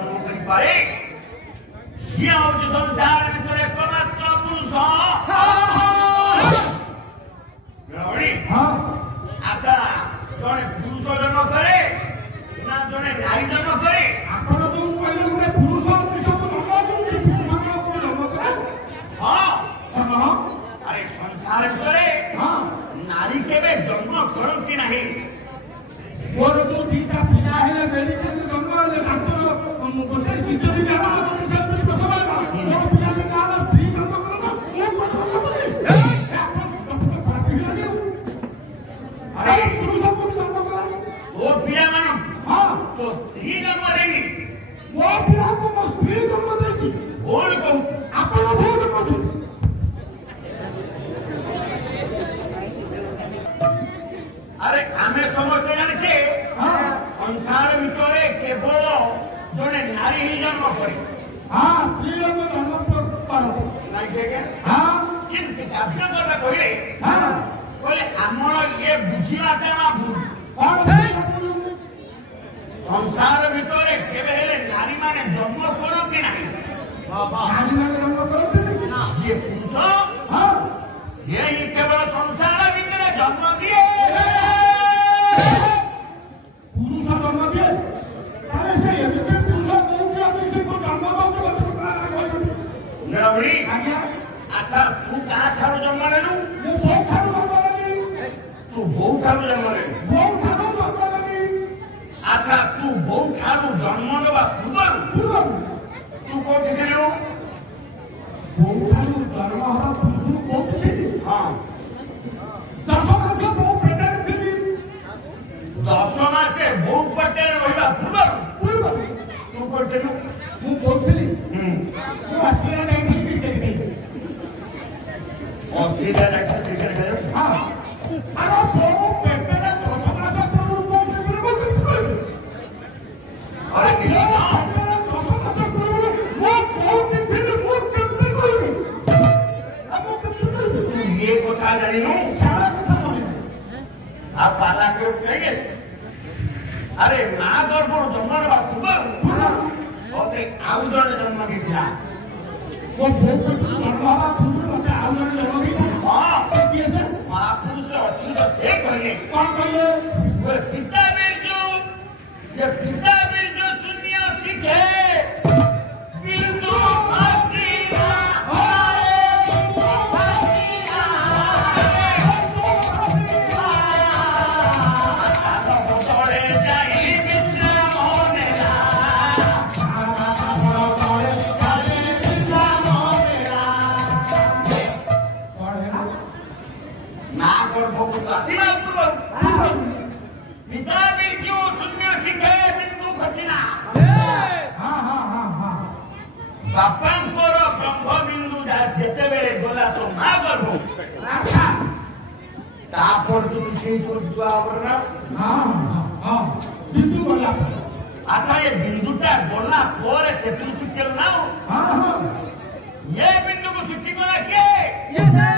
जन्म करि पारे सिया होची संसार भितर एकमात्र पुरुष गौरी हां आशा जने पुरुष जन्म करे ना जने नारी जन्म करे आपण जो कहले गुटे पुरुष सब जन्म करूची पुरुष को जन्म करे हां हां अरे संसार भितर हां नारी केबे जन्म करती नाही मोर जो दीटा पिला है मेडिकल जन्म है डॉक्टर गोटे सिद्धि जाना गोटे सेल्फ प्रसव मोर पिला के नाम स्त्री जन्म करना वो कोठ जन्म करे अपन डॉक्टर खराब पिला के अरे पुरुष को जन्म करानी वो पिला मानो हां तो स्त्री जन्म देनी वो पिला को मो स्त्री जन्म देची बोल को अपन भूल को अरे आमे समझते जानते संसार भितरे केवल जने नारी ही जन्म करे हां स्त्री जन्म पर नहीं देगे हां किंतु काव्य करना कहले हां बोले हमर ये बुझिबाटा ना भूल और संसार भितरे केबे हेले नारी माने जन्म करती नाही बाबा नारी माने जन्म करते ना ये पुरुष हां ये ही केवल संसार भितरे जन्म दिए पुरुष जन्म दिए अरे से एते पुरुष को कि आदमी से को जन्म बाउ तो नवरी आज्ञा अच्छा तू कहाँ ठारू जन्म लेलु मु बहुत ठारू जन्म लेली तू बहुत ठारू जन्म लेलु बहुत ठारू जन्म लेली अच्छा तू बहुत ठारू जन्म लेवा पूर्व तू कोठी थिलु बहुत ठारू जन्म हरा पूर्व बहुत थी हां 10 मास बहुत पेटर थी 10 मास बहुत पेटर रहिबा पूर्व तू कोठी थिलु मु बहुत थी मु अस्ट्रेलिया नहीं थी क्रिकेट ऑस्ट्रेलिया जाके क्रिकेट खेले हां अरे बहुत पेटर 10 मास पूर्व बहुत थी अरे ये 10 मास पूर्व वो बहुत थी मु कंप्लीट करबी अब मु कंप्लीट तू ये कथा जानी नु सारा कथा बोले आप पाला के कहिए अरे मां गर्भ जन्म लेवा पूर्व ओते आउ जने जन्म दिया वो बहुत पेटर जन्म हरा पूर्व मते आउ जने जन्म दी हां तो कैसे महापुरुष अच्छी तो से कहले कौन कहले बोले पिता बिरजू ये पिता बिरजू शून्य सीखे बिंदु हसीना बोले जाई मित्र मोनेला कौन है ना ना गर्भ को हसीना पूर्व पिता बिरजू शून्य सीखे बिंदु हसीना हां हां हां हां बापांकर ब्रह्म बिंदु जेते बेले गला तो मां गर्भ अच्छा तापर तू के जो आवरना हां हां बिंदु बोला अच्छा ये बिंदुटा गला पर चतुर्सुक्य ना हां हां ये बिंदु को छुट्टी करा के ये है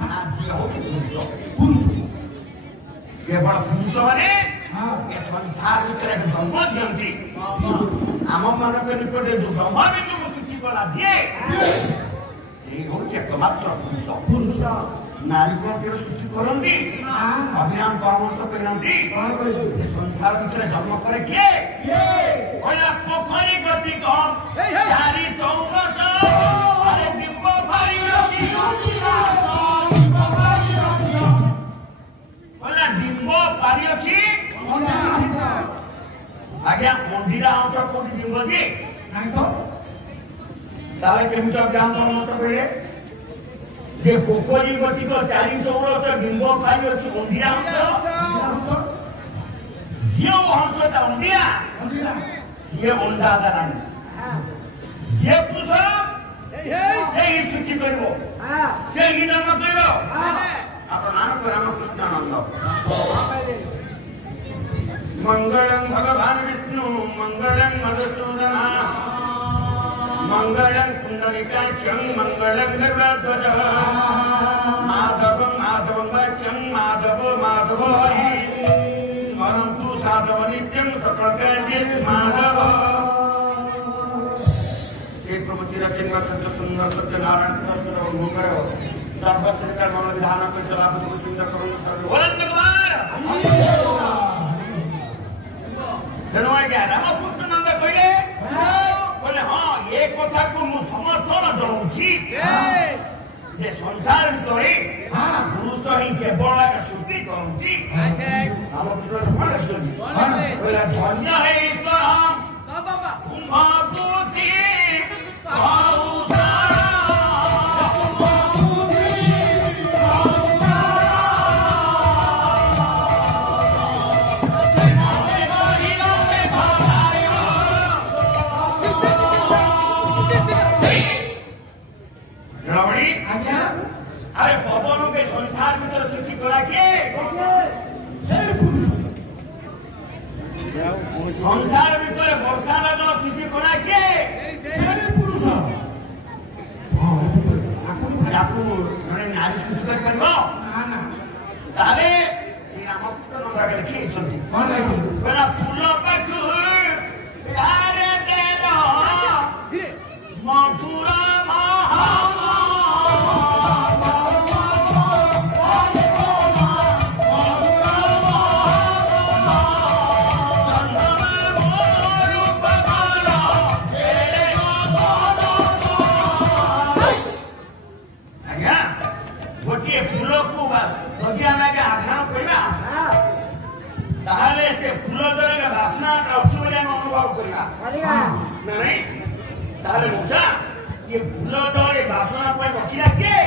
ना जी हो पुरुष केवल पुरुष माने हां ये संसार भितर जन्म दियंती आम मानक निकटे जो ब्रह्म बिंदु को छुट्टी करा जे से हो एकमात्र पुरुष पुरुष नारी को के छुट्टी करंती अभियान परामर्श करंती कौन कहले ये संसार भितर जन्म करे के ये ओला पोखरी गति कम चारि चौरस अरे डिम्ब भारी अछि ओला डिम्ब भारी अछि आज्ञा मंदिरा अंश कोठी डिम्ब जी नहीं तो ताले केमिटा ग्राम परामर्श करे जे पोखरी गति को चारि चौरस डिम्ब भारी अछि मंदिरा अंश जियो अंश ता मंदिरा अंदिरा ये अंडा दारानी जे पुरुष से ही छुट्टी करिवो से ही नाम करिवो आप नाम को रामकृष्णानंद मंगलम भगवान विष्णु मंगलम मधुसूदन मंगलम पुंडरीकाक्षं मंगलम गरुड़ध्वज माधव माधव वाक्यं माधव माधव हरि स्मरन्तु साधव नित्यं सकलकार्येषु माधव सत्य सुंदर सत्य नारायण तत्व करो सर्वश्रेष्ठ मन विधान को चलापति को सुंदर करो तेणु आज्ञा रामकृष्ण नंद कहले बोले हाँ ये कथा को मु समर्थन जनाऊँगी जे संसार भितर पुरुष ही केवल सृष्टि करती रामकृष्ण धन्य है ईश्वर अरे पवन के संसार में सृष्टि करा के संसार भीतर वर्षा जल सृष्टि करा के पुरुष जड़े नारी सृष्टि कर श्री रामकृष्ण नंद लिखी फूल पाखु मधुर फूल जल बासना अनुभव करवा नहीं मूसा ये फूल जल बासना रखिला किए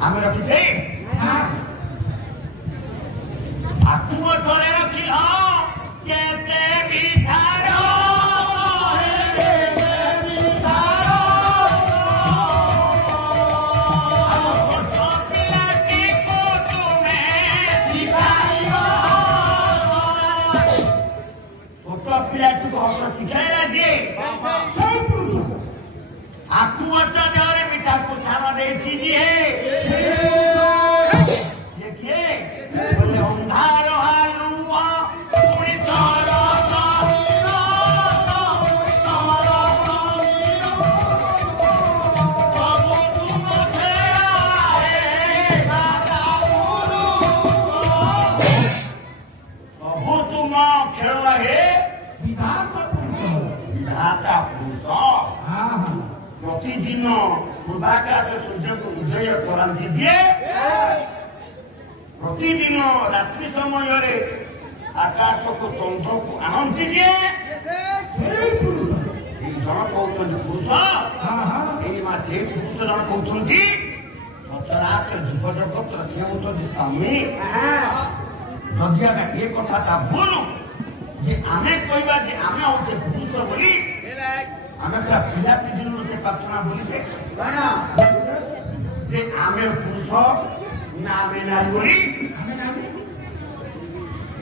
आम रखीचे आकुम तले रखी केते मिठार मीठा को खाना देखिए अंधार हालुआ सबू तुम खेल है विधाता पुरुष प्रतिदिन पूर्वाकाश सूर्य को उदय कराती दिए प्रतिदिन रात्रि समय आकाश को तंत्र को आनंदी दिए जन कहते पुरुष से पुरुष जन कहते सचराचर जीव जगत सी होती स्वामी जदि आम ये कथा भूल जे आमे कहवा जे आमे होते पुरुष बोली आमे पूरा पिलाती दिन से प्रार्थना बोली जे आमे पुरुष ना आमे नारी बोली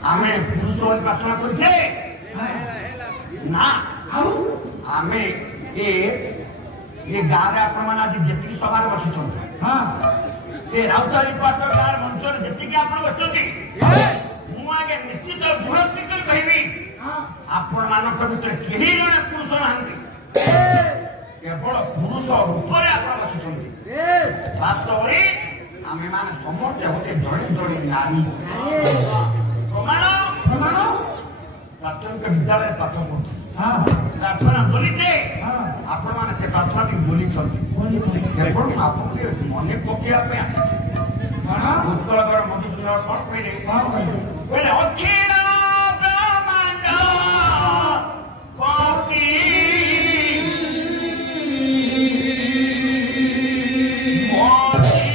आमे पुरुष बोली प्रार्थना करछे ना आमे ये गाँव में आपण मैंने आज जी सभा बसी राउताली पाट गाँव मंच जी आप बस मुझे निश्चित विनती कर कहि आपण मान भर कहीं जड़े पुरुष ना केवल पुरुष रूप बसी वास्तव आम मैंने समस्ते होते जड़े जड़े नारी प्रमाण प्राथमिक विद्यालय पाठ पढ़ते प्रार्थना बोलीचे आपण मैंने से प्रार्थना भी बोली केवल आपको मन पकड़ा उत्कलगढ़ मधुसूदन कौन कहले अखिल ब्रह्मांड पति Wow.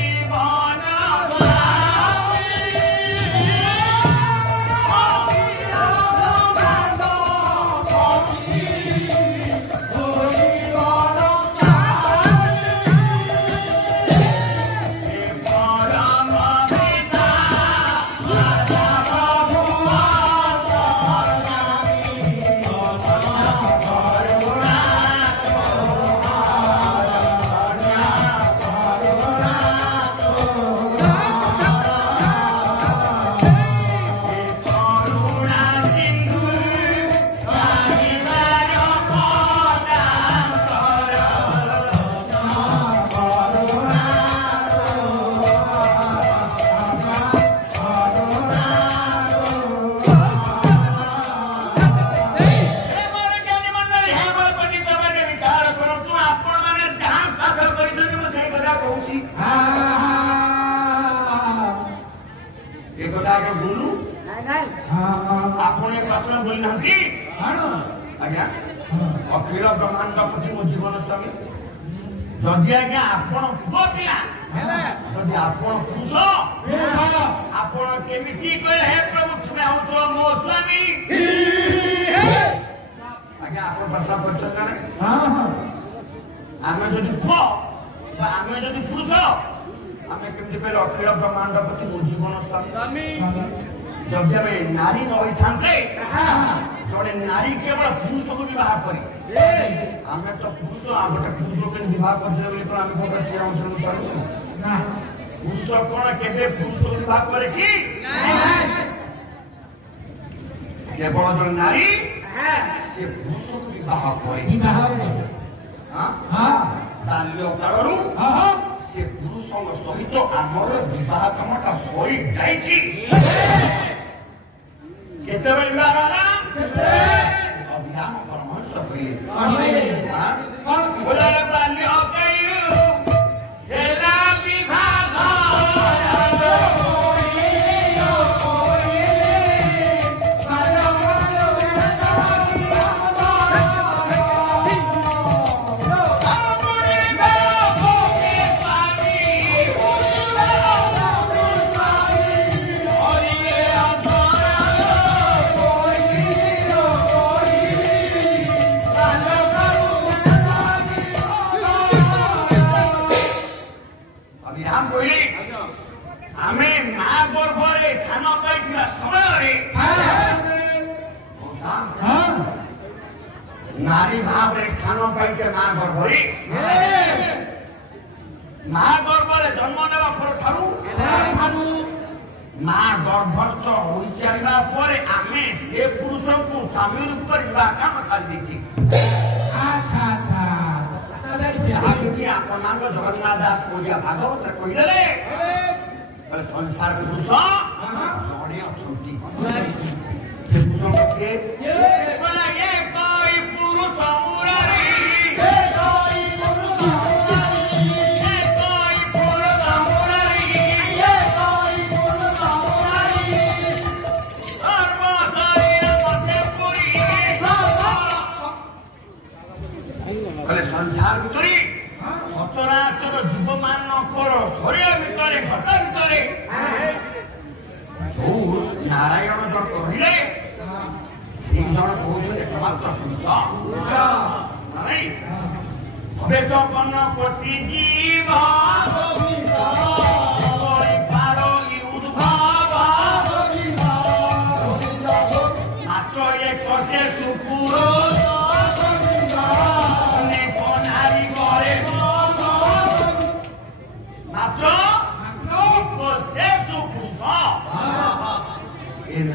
ଆପଣ ଏ ପ୍ରଶ୍ନ ବୋଲି ନାହାନ୍ତି ଆଜ୍ଞା ଅଖିଳ ବ୍ରହ୍ମାଣ୍ଡ ପତି ମୋ ଜୀବନ ସ୍ୱାମୀ ଯଦି ଆଜ୍ଞା ଆପଣ ପୁଅ ପିଲା ଯଦି ଆପଣ ପୁରୁଷ ଆପଣ କେମିତି କହିଲେ ହେ ପ୍ରଭୁ ତୁମେ ହଉଛ ମୋ ସ୍ୱାମୀ ଆଜ୍ଞା ଆପଣ ପ୍ରଶ୍ନ କରିଛନ୍ତି ନା ଆମେ ଯଦି ପୁଅ ବା ଆମେ ଯଦି ପୁରୁଷ ଆମେ କେମିତି କହିଲେ ଅଖିଳ ବ୍ରହ୍ମାଣ୍ଡ ପତି ମୋ ଜୀବନ ସ୍ୱାମୀ ଯଦି ଆମେ ନାରୀ ନ ହୋଇଥାନ୍ତେ ଜଣେ ନାରୀ କେବଳ ପୁରୁଷକୁ ବିବାହ କରି ଆମେ ତ ପୁରୁଷ ଆଉ ଗୋଟେ ପୁରୁଷକୁ ବିବାହ କରିଥିଲେ ବୋଲି କଣ ଆମେ କଣ ସେ ଅଞ୍ଚଳକୁ ଛାଡୁ ପୁରୁଷ କଣ କେବେ ପୁରୁଷକୁ ବିବାହ କରେ କି କେବଳ ଜଣେ ନାରୀ ସେ ପୁରୁଷକୁ ବିବାହ କରେ ବାଲ୍ୟ କାଳରୁ ସେ ପୁରୁଷଙ୍କ ସହିତ ଆମର ବିବାହ କାମଟା ସରି ଯାଇଛି କେତେବେଳେ ବିବାହ ହେଲା ଅଭିରାମ ପରମହଂସ କହିଲେ ବାଲ୍ୟ ହେଲା ବିବାହ ଆମେ ମା ଗର୍ଭରେ ସ୍ଥାନ ପାଇଥିବା ସମୟରେ ନାରୀ ଭାବରେ ସ୍ଥାନ ପାଇছে ମା ଗର୍ଭରେ ମା ଗର୍ଭରେ ଜନ୍ମ ନେବା ପରଠାରୁ ମା ଗର୍ଭସ୍ଥ ହୋଇସାରିବା ପରେ ଆମେ ସେ ପୁରୁଷଙ୍କୁ ସ୍ୱାମୀ ରୂପରେ ବିବାହ କାମ ସାରି ଦେଇଛି ଯାହାକି ଆପଣଙ୍କ ଜଗନ୍ନାଥ ଦାସ ଓଡ଼ିଆ ଭାଗବତରେ କହିଦେଲେ ସଂସାର ପୁରୁଷ ଜଣେ ଅଛନ୍ତି ସେ ପୁରୁଷ କିଏ ପୁରୁଷ ସଂସାର ଭିତରେ ସଚରାଚର ଜୀବ ମାନଙ୍କର ଶରୀର ଭିତରେ ଘଟ ଭିତରେ ଯୋଉ ନାରାୟଣ ଜଣକ ରହିଲେ এই জଣ କହୁଛନ୍ତି একমাত্র পুরুষ হবে চপন্ন কোটি জীব মাত্র এক সে সুপুর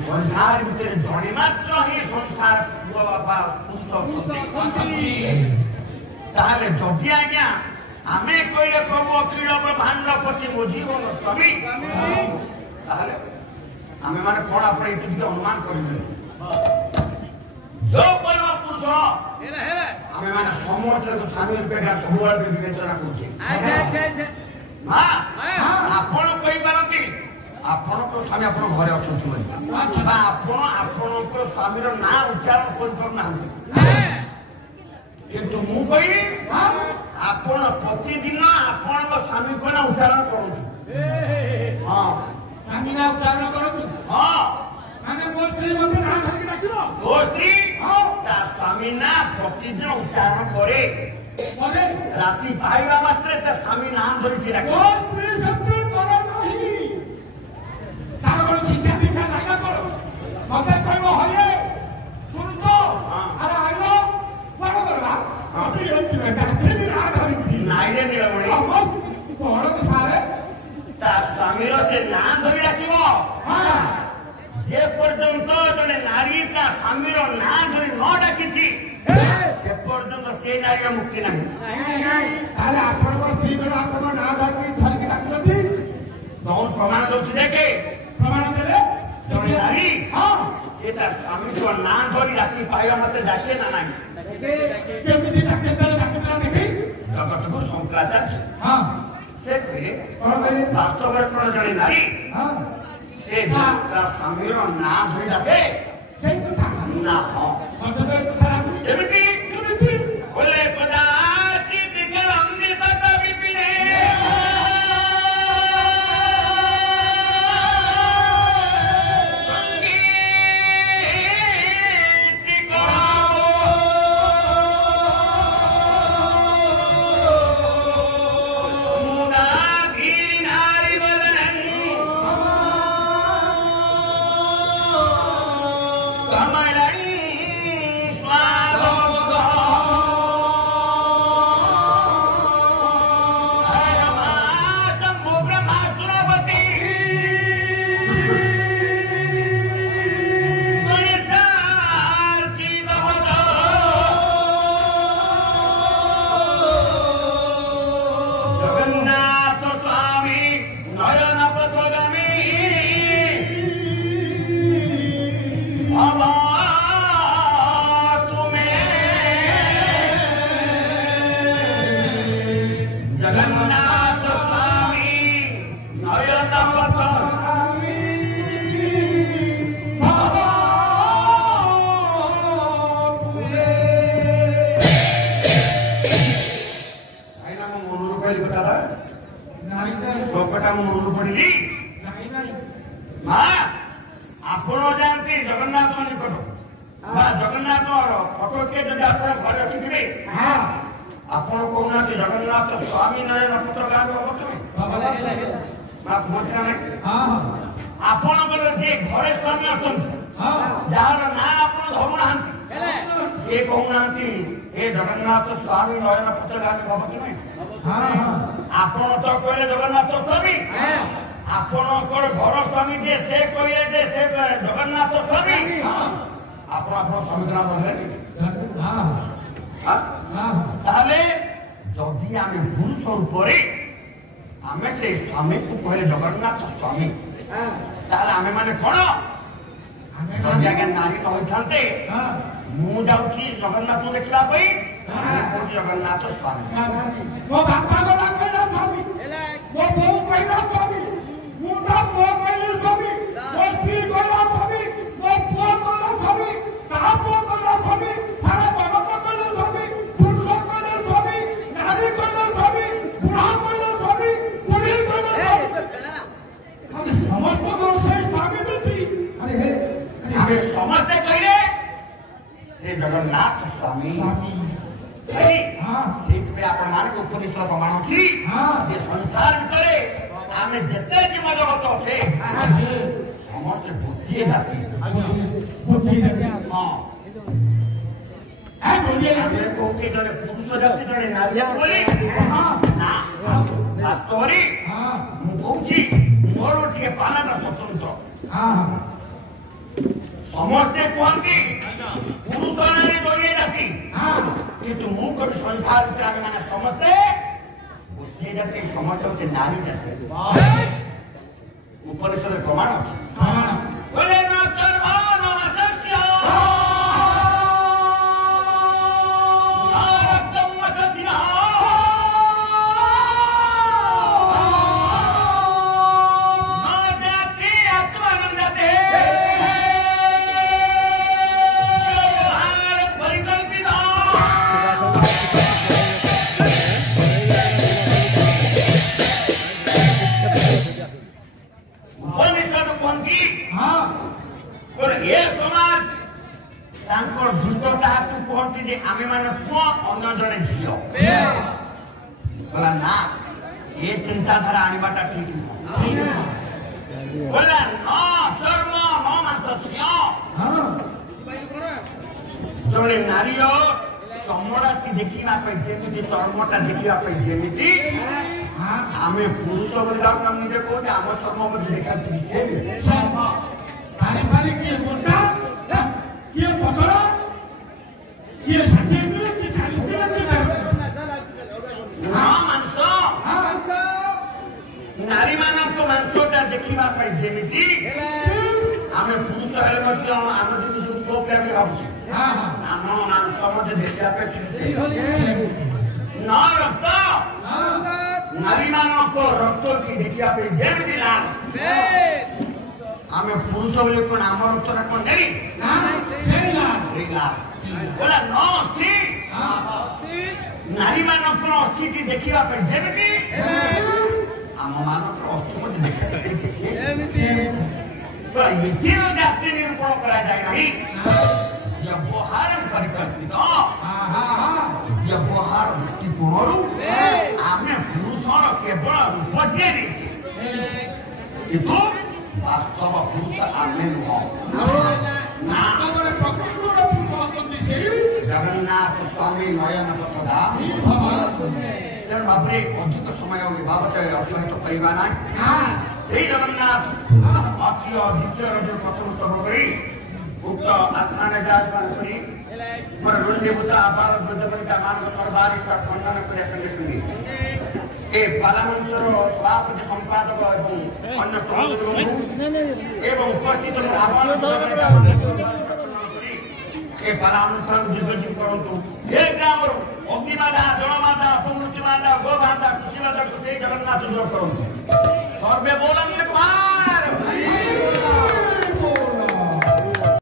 संसार भितर जड़े मात्र ही संसार पुआ बापा पुरुष जदि आज्ञा आमे कहले प्रभु अखिल ब्रह्मांड पति मो जीवन स्वामी आमे माने कौन अपने ये अनुमान कर जो परम पुरुष आमे माने समूह स्वामी रूपे सब विवेचना कर आपण स्वामी आप घरे अच्छा आपण स्वामी ना उच्चारण किंतु मु कही आपण प्रतिदिन आपण स्वामी को ना उच्चारण करूँ हाँ स्वामी ना उच्चारण करूँ हाँ माने मो स्त्री मते ना धरके डाकिरो ओ स्त्री ता स्वामी ना प्रतिदिन उच्चारण करे राति पाइबा मात्रे ता स्वामी नाम धरि छी डाके ओ स्त्री शब्द करो नहीं तार कोन सीधा दिखा लागा करो मते कहबो हरे सुनतो अरे आइलो बारो करबा अति एति डाके ना धरि नाइ रे नीलमणि बस कोन सारे ता स्वामी रो से नाम धरि डाकिबो हां जे पर्यंत जने नारी का स्वामी रो नाम धरि न डाकिछि से पर्यंत से नारी मुक्ति नाही ताले आपण को स्त्री को आपण ना डाकी धरि डाकछथि बहुत प्रमाण दोछि देखे प्रमाण देले जने नारी हां सेटा स्वामी को नाम धरि डाकी पाइबा मते डाके ना नाही केमिति डाके ना देखि जगत गुरु शंकराचार्य हां से कहे कोन कहे वास्तव में कोन जने नारी हां से ता स्वामी रो नाम धरि डाके ସେଇ କଥା ନା ହଁ ମତେ ତ କଥା ଲାଗୁନି ଏମିତି ବୋଲେ କଦାଚି ତ୍ରିକରଙ୍ଗି ତତ ବିପିନେ जगन्नाथ स्वामी नयन पुत्र गाँव आपणकर जे घरे स्वामी अच्छा जार ना आप धरुना सी कहूना ए जगन्नाथ स्वामी नयन पुत्र गाँव भवती नहीं आपण तो कहले जगन्नाथ स्वामी आपणकर घर स्वामी जे से कहले जे से जगन्नाथ स्वामी आप स्वामी नाम ताहले जदि आम पुरुष रूप आम से स्वामी को कहले जगन्नाथ स्वामी आम मैंने कौन जदि आगे नारी न होता मु जाऊँगी जगन्नाथ देखा जगन्नाथ स्वामी मो बापा कहला स्वामी मो बो कहला स्वामी मु ना मो कहला स्वामी मो स्त्री कहला स्वामी मो पुआ कहला स्वामी ता पुआ कहला स्वामी थारा बाबा कहला स्वामी पुरुष कहला स्वामी नारी कहला स्वामी बुढ़ा कहला स्वामी बुढ़ी कहला स्वामी हम समस्त को से स्वामी देती अरे हे हमें समझते कहले से जगन्नाथ स्वामी उपनिषद प्रमाण अच्छी संसार भितर आम जिते जीव जगत अच्छे समस्त बुद्धि जाति हाँ जड़े पुरुष जाति जड़े नारी जाति ना वास्तव मुझे मोर टे पाना स्वतंत्र समस्ते कहती पुरुष नारी जोड़े जाति किंतु मु कभी संसार भितर मैंने समस्ते बुद्धि जाति समस्त होते नारी जाति उपनिषद प्रमाण अच्छे आमे माने पुआ अन्य जड़े झील बोला ना ये चिंताधारा आनिबाटा ठीक बोला न चर्म न मांस जड़े नारी चमड़ा की देखा जमी चर्मटा देखा जमी आमे पुरुष बोली निजे कहे आम चर्म बोली देखा नारी मान मांसटा देखा जमी आम पुरुष आम जो प्रोग्राम भावुँ आम मांस मत देखा न रक्त नारी मान रक्त की देखा जमी लाल आमे पुरुष बोले कोन आमर उत्तर कोन नेरी ना सेला बोला नो स्त्री नारी मानकर अस्थिति देखिबा पे जेमिति आम मानकर अस्थिति देखिबा तो ये तीन जाति निरूपण करा जाए नहीं व्यवहार परिकल्पित व्यवहार दृष्टिकोणरू आमे पुरुषर केवल रूप दिए किंतु वास्तव पुरुष आमे नुह जगन्नाथ स्वामी नयन पथदा तेणु भाव अधिक समय बाबद अतिबाहित करवा ना जगन्नाथ अति अधिक कथन स्तभ कर उक्त आस्थान विराजमान करी मोर रुण्यभूता आपार ब्रजबनिका मान सर्वाधिक खंडन करने संगे संगे ए पालामंचर सभापति संपादक अन्य एवं उपस्थित ए पालामंचर दिग्गज करंतु ए ग्राम अग्निमाला जलमाला अपमृत्युमाला गोमाता कृषि